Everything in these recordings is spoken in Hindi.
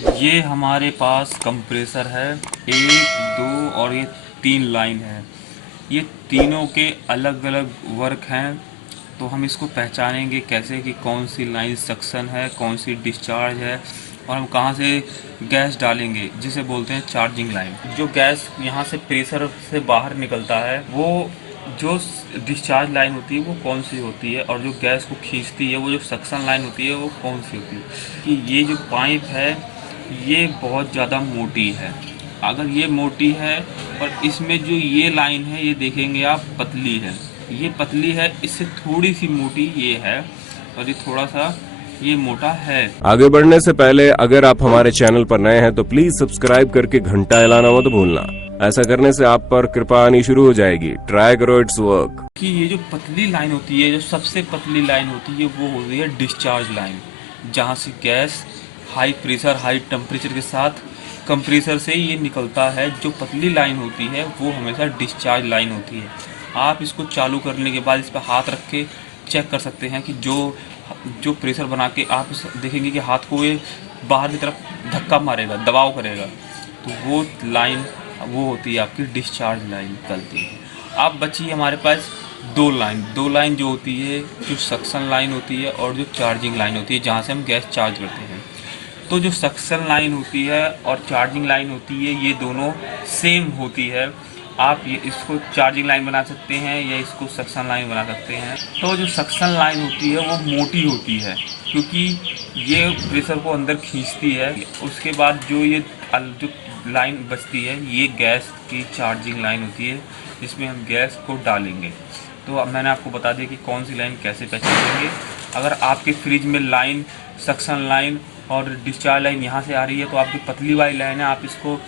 ये हमारे पास कंप्रेसर है, एक दो और ये तीन लाइन है। ये तीनों के अलग अलग वर्क हैं, तो हम इसको पहचानेंगे कैसे कि कौन सी लाइन सक्शन है, कौन सी डिस्चार्ज है, और हम कहाँ से गैस डालेंगे, जिसे बोलते हैं चार्जिंग लाइन। जो गैस यहाँ से प्रेशर से बाहर निकलता है, वो जो डिस्चार्ज लाइन होती है वो कौन सी होती है, और जो गैस को खींचती है वो जो सक्शन लाइन होती है वो कौन सी होती है। कि ये जो पाइप है ये बहुत ज़्यादा मोटी है। अगर ये मोटी है और इसमें जो ये लाइन है ये देखेंगे आप पतली है, ये पतली है, इससे थोड़ी सी मोटी ये है, और ये थोड़ा सा ये मोटा है। आगे बढ़ने से पहले अगर आप हमारे चैनल पर नए हैं तो प्लीज सब्सक्राइब करके घंटा हिलाना मत भूलना। ऐसा करने से आप पर कृपा आनी शुरू हो जाएगी। ट्राई करो, इट्स वर्क। कि ये जो पतली लाइन होती है, जो सबसे पतली लाइन होती है वो होती है डिस्चार्ज लाइन, जहाँ से gas high pressure high temperature के साथ कंप्रेसर से ये निकलता है। जो पतली लाइन होती है वो हमेशा डिस्चार्ज लाइन होती है। आप इसको चालू करने के बाद इस पर हाथ रख के चेक कर सकते हैं कि जो जो प्रेशर बना के आप देखेंगे कि हाथ को ये बाहर की तरफ धक्का मारेगा, दबाव करेगा, तो वो लाइन वो होती है आपकी डिस्चार्ज लाइन निकलती है। अब बची हमारे पास दो लाइन जो होती है, जो सक्शन लाइन होती है और जो चार्जिंग लाइन होती है, जहाँ से हम गैस चार्ज करते हैं। तो जो सक्शन लाइन होती है और चार्जिंग लाइन होती है ये दोनों सेम होती है। आप ये इसको चार्जिंग लाइन बना सकते हैं या इसको सक्शन लाइन बना सकते हैं। तो जो सक्शन लाइन होती है वो मोटी होती है, क्योंकि ये प्रेशर को अंदर खींचती है। उसके बाद जो ये जो लाइन बचती है ये गैस की चार्जिंग लाइन होती है, जिसमें हम गैस को डालेंगे। तो अब मैंने आपको बता दिया कि कौन सी लाइन कैसे पहचानेंगे। अगर आपके फ्रिज में लाइन सक्शन लाइन और डिस्चार्ज लाइन यहाँ से आ रही है तो आपकी पतली वाली लाइन है, आप इसको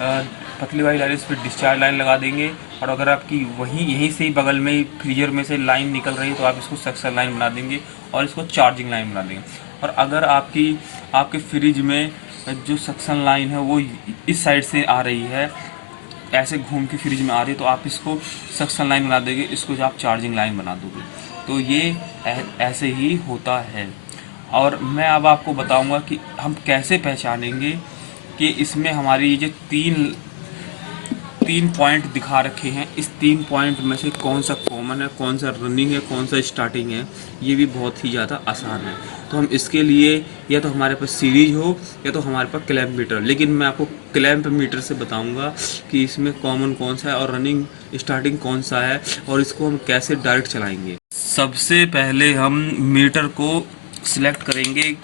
पतली वाली लाइन इस पर डिस्चार्ज लाइन लगा देंगे। और अगर आपकी यहीं से ही बगल में ही फ्रीजर में से लाइन निकल रही है तो आप इसको सक्शन लाइन बना देंगे और इसको चार्जिंग लाइन बना देंगे। और अगर आपके फ्रिज में जो सक्शन लाइन है वो इस साइड से आ रही है, ऐसे घूम के फ्रिज में आ रही है, तो आप इसको सक्शन लाइन बना देंगे, इसको जो आप चार्जिंग लाइन बना दोगे। तो ये ऐसे ही होता है। और मैं अब आपको बताऊंगा कि हम कैसे पहचानेंगे कि इसमें हमारी ये जो तीन पॉइंट दिखा रखे हैं, इस तीन पॉइंट में से कौन सा कॉमन है, कौन सा रनिंग है, कौन सा स्टार्टिंग है। ये भी बहुत ही ज़्यादा आसान है। तो हम इसके लिए या तो हमारे पास सीरीज हो या तो हमारे पास क्लैंप मीटर, लेकिन मैं आपको क्लैंप मीटर से बताऊंगा कि इसमें कॉमन कौन सा है और रनिंग स्टार्टिंग कौन सा है, और इसको हम कैसे डायरेक्ट चलाएंगे। सबसे पहले हम मीटर को सिलेक्ट करेंगे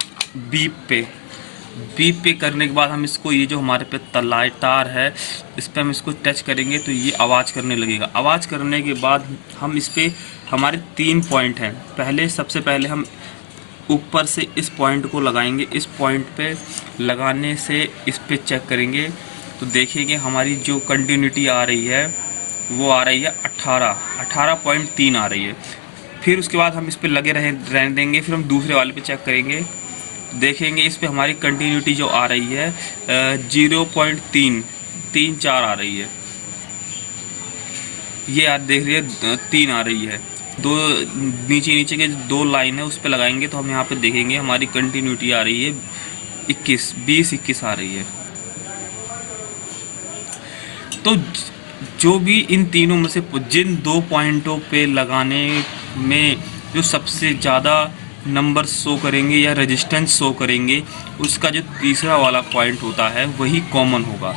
बीप पे करने के बाद हम इसको ये जो हमारे पे तलाई तार है इस पर हम इसको टच करेंगे तो ये आवाज़ करने लगेगा। आवाज़ करने के बाद हम इस पर हमारे तीन पॉइंट हैं। सबसे पहले हम ऊपर से इस पॉइंट को लगाएंगे। इस पॉइंट पे लगाने से इस पे चेक करेंगे तो देखेंगे हमारी जो कंटिन्यूटी आ रही है वो आ रही है 18.3 आ रही है। फिर उसके बाद हम इस पे लगे रहने देंगे। फिर हम दूसरे वाले पे चेक करेंगे, देखेंगे इस पे हमारी कंटिन्यूटी जो आ रही है 0.34 आ रही है। ये आप देख रही है 3 आ रही है। दो नीचे के दो लाइन है उस पे लगाएंगे तो हम यहाँ पे देखेंगे हमारी कंटिन्यूटी आ रही है 20-21 आ रही है। तो जो भी इन तीनों में से जिन दो पॉइंटों पे लगाने में जो सबसे ज़्यादा नंबर शो करेंगे या रेजिस्टेंस शो करेंगे, उसका जो तीसरा वाला पॉइंट होता है वही कॉमन होगा।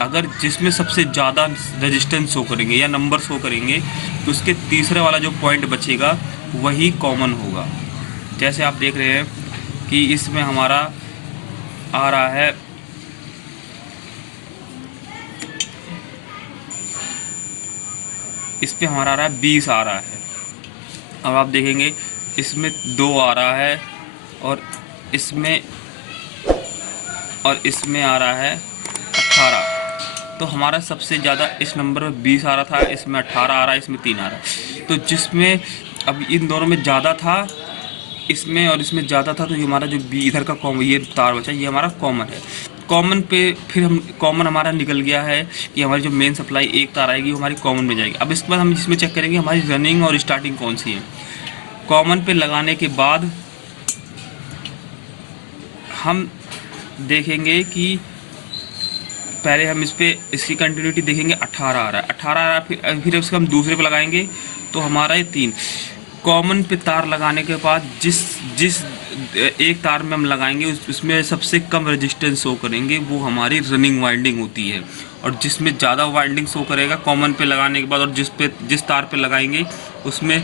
अगर जिसमें सबसे ज़्यादा रेजिस्टेंस शो करेंगे या नंबर शो करेंगे तो उसके तीसरे वाला जो पॉइंट बचेगा वही कॉमन होगा। जैसे आप देख रहे हैं कि इसमें हमारा आ रहा है इस पे हमारा आ रहा है 20 आ रहा है। अब आप देखेंगे इसमें 2 आ रहा है और इसमें आ रहा है 18। तो हमारा सबसे ज़्यादा इस नंबर में 20 आ रहा था, इसमें 18 आ रहा है, इसमें 3 आ रहा है। तो जिसमें अब इन दोनों में ज़्यादा था, इसमें और इसमें ज़्यादा था, तो ये हमारा जो इधर का कॉमन ये तार बचा ये हमारा कॉमन है। कॉमन पे फिर हम कॉमन हमारा निकल गया है कि हमारी जो मेन सप्लाई एक तार आएगी वो हमारी कॉमन में जाएगी। अब इसके बाद हम इसमें चेक करेंगे हमारी रनिंग और स्टार्टिंग कौन सी है। कॉमन पे लगाने के बाद हम देखेंगे कि पहले हम इस पे इसकी कंटिन्यूटी देखेंगे 18 आ रहा है, 18 आ रहा है, फिर उसको हम दूसरे पे लगाएंगे तो हमारा ये 3 कॉमन पे तार लगाने के बाद जिस जिस एक तार में हम लगाएंगे उसमें सबसे कम रेजिस्टेंस शो करेंगे वो हमारी रनिंग वाइंडिंग होती है, और जिसमें ज़्यादा वाइंडिंग शो करेगा कॉमन पे लगाने के बाद और जिस तार पे लगाएंगे उसमें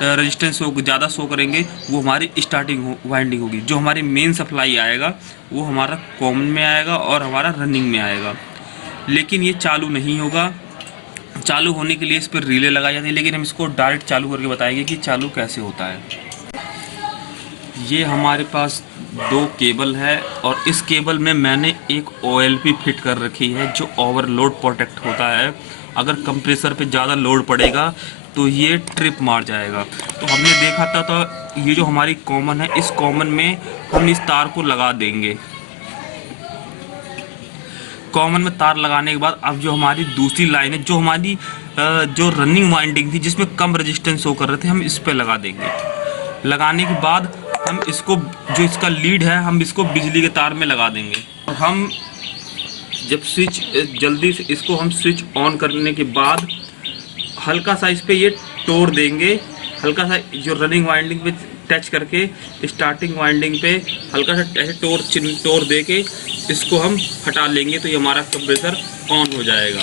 रेजिस्टेंस ज़्यादा शो करेंगे वो हमारी स्टार्टिंग वाइंडिंग होगी। जो हमारी मेन सप्लाई आएगा वो हमारा कॉमन में आएगा और हमारा रनिंग में आएगा। लेकिन ये चालू नहीं होगा, चालू होने के लिए इस पर रिले लगाई जाती है, लेकिन हम इसको डायरेक्ट चालू करके बताएंगे कि चालू कैसे होता है। ये हमारे पास 2 केबल है और इस केबल में मैंने एक OLP फिट कर रखी है जो ओवरलोड प्रोटेक्ट होता है। अगर कंप्रेसर पे ज़्यादा लोड पड़ेगा तो ये ट्रिप मार जाएगा। तो हमने देखा था तो ये जो हमारी कॉमन है, इस कॉमन में हम इस तार को लगा देंगे। कॉमन में तार लगाने के बाद अब जो हमारी दूसरी लाइन है, जो हमारी जो रनिंग वाइंडिंग थी जिसमें कम रेजिस्टेंस शो कर रहे थे, हम इस पे लगा देंगे। लगाने के बाद हम इसको, जो इसका लीड है, हम इसको बिजली के तार में लगा देंगे। और हम जब स्विच जल्दी से इसको हम स्विच ऑन करने के बाद हल्का सा इस पे ये तोड़ देंगे, हल्का सा जो रनिंग वाइंडिंग पे टच करके स्टार्टिंग वाइंडिंग पे हल्का सा ऐसे तोड़ दे के इसको हम हटा लेंगे तो ये हमारा कंप्रेसर ऑन हो जाएगा।